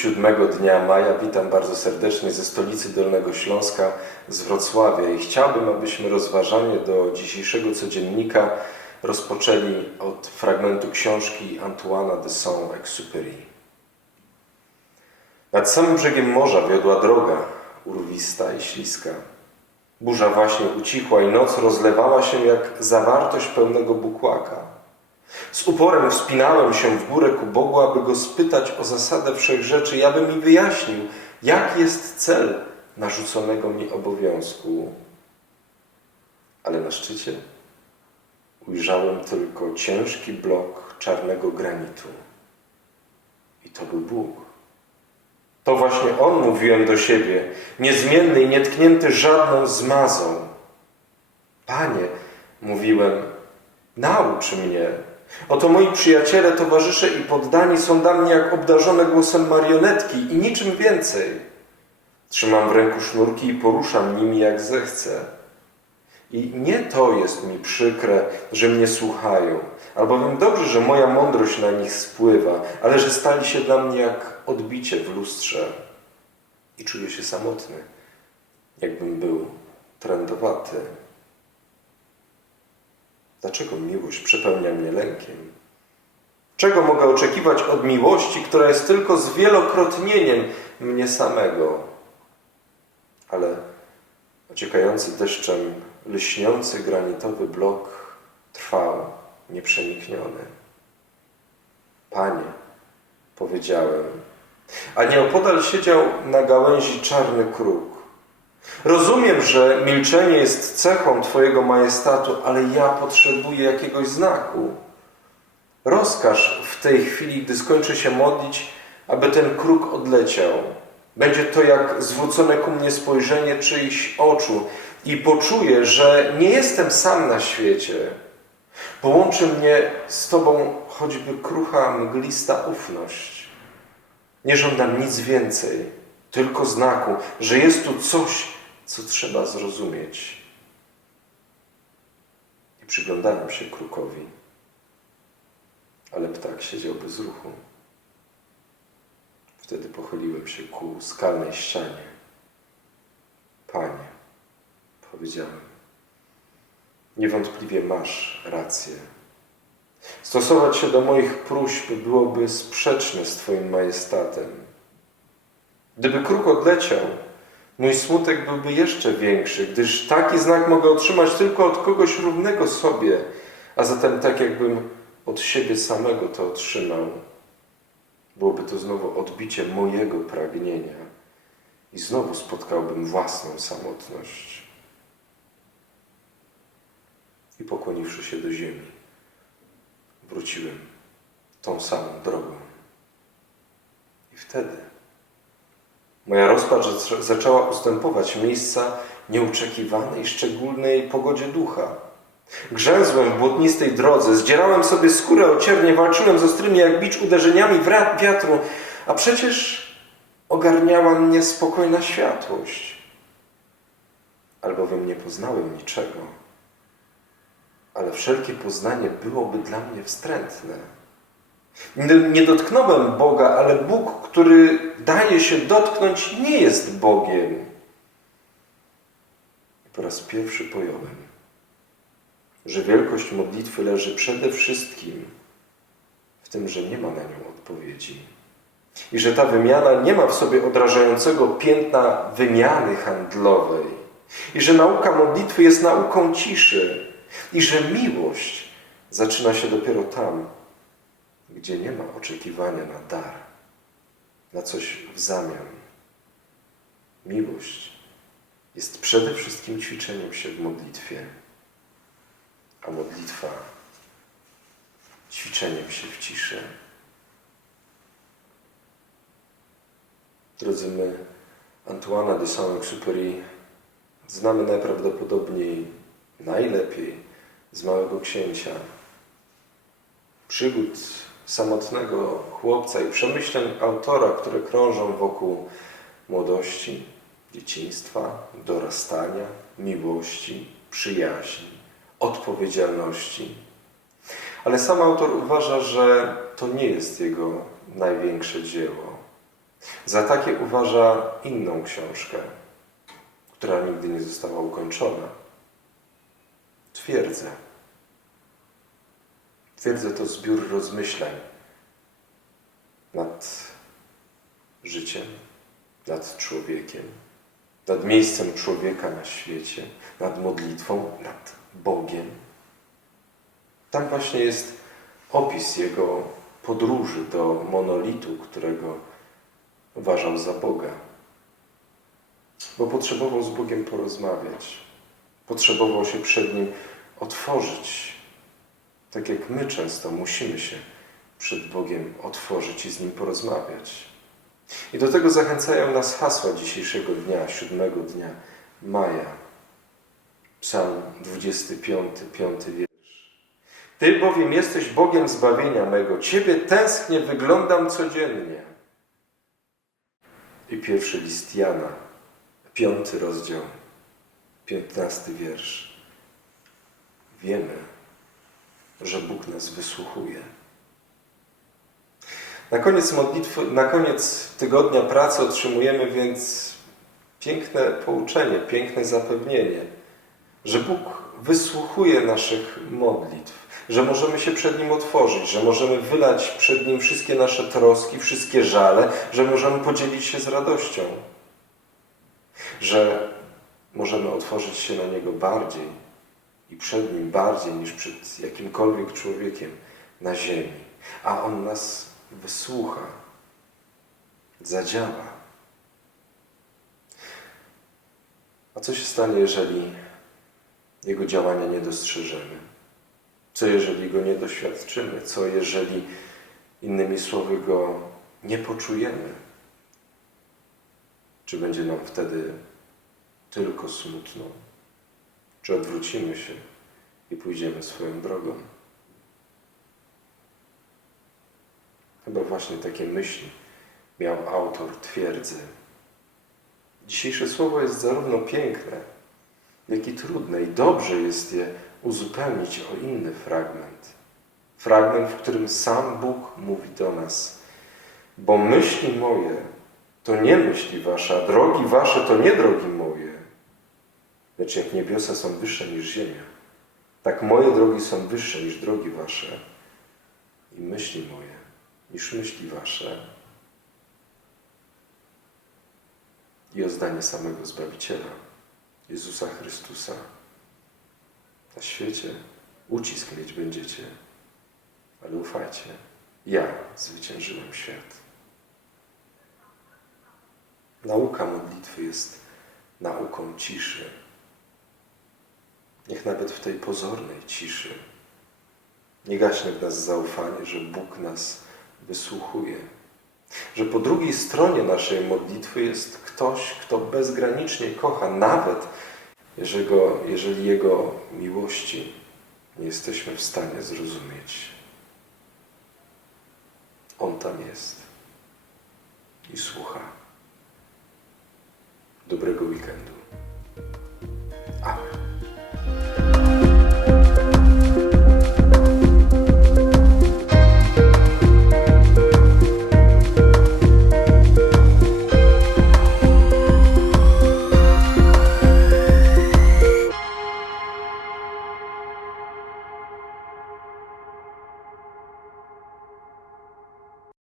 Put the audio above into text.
siódmego dnia maja. Witam bardzo serdecznie ze stolicy Dolnego Śląska, z Wrocławia i chciałbym, abyśmy rozważanie do dzisiejszego codziennika rozpoczęli od fragmentu książki Antoana de Saint-Exupéry. Nad samym brzegiem morza wiodła droga, urwista i śliska. Burza właśnie ucichła i noc rozlewała się jak zawartość pełnego bukłaka. Z uporem wspinałem się w górę ku Bogu, aby go spytać o zasadę wszechrzeczy i aby mi wyjaśnił, jaki jest cel narzuconego mi obowiązku. Ale na szczycie ujrzałem tylko ciężki blok czarnego granitu. I to był Bóg. To właśnie On, mówiłem do siebie, niezmienny i nietknięty żadną zmazą. Panie, mówiłem, naucz mnie. Oto moi przyjaciele, towarzysze i poddani są dla mnie jak obdarzone głosem marionetki i niczym więcej. Trzymam w ręku sznurki i poruszam nimi jak zechcę. I nie to jest mi przykre, że mnie słuchają, albowiem dobrze, że moja mądrość na nich spływa, ale że stali się dla mnie jak odbicie w lustrze. I czuję się samotny, jakbym był trędowaty. Dlaczego miłość przepełnia mnie lękiem? Czego mogę oczekiwać od miłości, która jest tylko zwielokrotnieniem mnie samego? Ale ociekający deszczem lśniący granitowy blok trwał nieprzenikniony. Panie, powiedziałem, a nieopodal siedział na gałęzi czarny kruk. Rozumiem, że milczenie jest cechą Twojego majestatu, ale ja potrzebuję jakiegoś znaku. Rozkaż w tej chwili, gdy skończę się modlić, aby ten kruk odleciał. Będzie to jak zwrócone ku mnie spojrzenie czyichś oczu i poczuję, że nie jestem sam na świecie. Połączy mnie z Tobą choćby krucha, mglista ufność. Nie żądam nic więcej, tylko znaku, że jest tu coś, co trzeba zrozumieć. I przyglądałem się krukowi, ale ptak siedział bez ruchu. Wtedy pochyliłem się ku skalnej ścianie. Panie, powiedziałem, niewątpliwie masz rację. Stosować się do moich próśb byłoby sprzeczne z Twoim majestatem. Gdyby kruk odleciał, mój smutek byłby jeszcze większy, gdyż taki znak mogę otrzymać tylko od kogoś równego sobie, a zatem tak jakbym od siebie samego to otrzymał. Byłoby to znowu odbicie mojego pragnienia i znowu spotkałbym własną samotność. I pokłoniwszy się do ziemi, wróciłem tą samą drogą. I wtedy moja rozpacz zaczęła ustępować miejsca nieoczekiwanej, szczególnej pogodzie ducha. Grzęzłem w błotnistej drodze, zdzierałem sobie skórę ociernie, walczyłem z ostrymi jak bicz uderzeniami wiatru, a przecież ogarniała mnie spokojna światłość. Albowiem nie poznałem niczego, ale wszelkie poznanie byłoby dla mnie wstrętne. Nie, dotknąłem Boga, ale Bóg, który daje się dotknąć, nie jest Bogiem. I po raz pierwszy pojąłem, że wielkość modlitwy leży przede wszystkim w tym, że nie ma na nią odpowiedzi. I że ta wymiana nie ma w sobie odrażającego piętna wymiany handlowej. I że nauka modlitwy jest nauką ciszy. I że miłość zaczyna się dopiero tam, gdzie nie ma oczekiwania na dar, na coś w zamian. Miłość jest przede wszystkim ćwiczeniem się w modlitwie, a modlitwa ćwiczeniem się w ciszy. Drodzy my, Antoana de Saint-Exupéry znamy najprawdopodobniej najlepiej z Małego Księcia. Przygód samotnego chłopca i przemyśleń autora, które krążą wokół młodości, dzieciństwa, dorastania, miłości, przyjaźni, odpowiedzialności. Ale sam autor uważa, że to nie jest jego największe dzieło. Za takie uważa inną książkę, która nigdy nie została ukończona. Twierdzę. Twierdzę to zbiór rozmyślań nad życiem, nad człowiekiem, nad miejscem człowieka na świecie, nad modlitwą, nad Bogiem. Tam właśnie jest opis jego podróży do monolitu, którego uważał za Boga. Bo potrzebował z Bogiem porozmawiać, potrzebował się przed nim otworzyć, tak jak my często musimy się przed Bogiem otworzyć i z nim porozmawiać. I do tego zachęcają nas hasła dzisiejszego dnia, siódmego dnia maja. Psalm 25, piąty wiersz. Ty bowiem jesteś Bogiem zbawienia mego, Ciebie tęsknie wyglądam codziennie. I pierwszy list Jana, piąty rozdział, piętnasty wiersz. Wiemy, że Bóg nas wysłuchuje. Na koniec modlitwy, na koniec tygodnia pracy otrzymujemy więc piękne pouczenie, piękne zapewnienie, że Bóg wysłuchuje naszych modlitw, że możemy się przed Nim otworzyć, że możemy wylać przed Nim wszystkie nasze troski, wszystkie żale, że możemy podzielić się z radością, że możemy otworzyć się na Niego bardziej i przed Nim bardziej niż przed jakimkolwiek człowiekiem na ziemi, a On nas wysłucha, zadziała. A co się stanie, jeżeli Jego działania nie dostrzeżemy? Co jeżeli Go nie doświadczymy? Co jeżeli, innymi słowy, Go nie poczujemy? Czy będzie nam wtedy tylko smutno? Czy odwrócimy się i pójdziemy swoją drogą? Chyba właśnie takie myśli miał autor twierdzy. Dzisiejsze słowo jest zarówno piękne, jak i trudne, i dobrze jest je uzupełnić o inny fragment. Fragment, w którym sam Bóg mówi do nas: Bo myśli moje to nie myśli wasze, a drogi wasze to nie drogi moje. Lecz jak niebiosa są wyższe niż ziemia, tak moje drogi są wyższe niż drogi wasze i myśli moje niż myśli wasze. I o zdanie samego Zbawiciela, Jezusa Chrystusa. Na świecie ucisk mieć będziecie, ale ufajcie, ja zwyciężyłem świat. Nauka modlitwy jest nauką ciszy. Niech nawet w tej pozornej ciszy nie gaśnie w nas zaufanie, że Bóg nas wysłuchuje. Że po drugiej stronie naszej modlitwy jest ktoś, kto bezgranicznie kocha, nawet jeżeli, jeżeli Jego miłości nie jesteśmy w stanie zrozumieć. On tam jest i słucha.